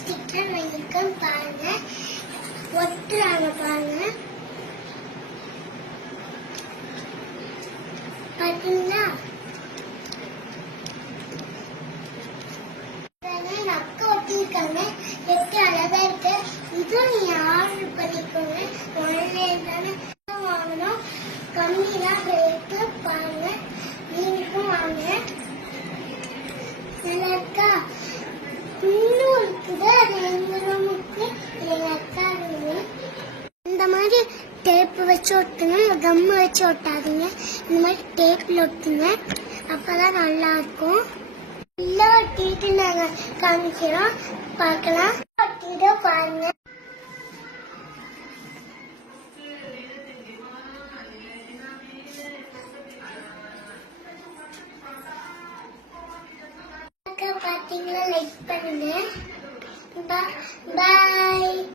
Sticker வாங்கியிருக்கேன் பாருங்க. ஒட்டுறாங்க பாருங்க. பாத்தீங்களா? எங்க அக்கா ஒட்டிருக்காங்க. எப்படி அழகா இருக்கு. இதுவும் நீங்க ஆர்டர் பண்ணிக்கோங்க. ஆன்லைன்ல தானே வாங்கணும். கம்மிதான் ரேட்டு. பாருங்க, நீங்களும் வாங்க. நல்லா இருக்கா? இன்னும் இருக்குது. அது எங்க ரூமுக்கு எங்க அக்கா ரூமு. இந்த மாதிரி டேப் வச்சு ஒட்டுங்க. கம்மு வச்சு ஒட்டாதீங்க. இந்த மாதிரி டேப்ல ஒட்டுங்க. அப்பதான் நல்லா இருக்கும். இல்ல ஒட்டிட்டு நாங்க காமிக்கிறோம். பார்க்கலாம். ஒட்டிட்டு பாருங்க. பாத்தீங்களா? லைக் பண்ணுங்க. பாய்.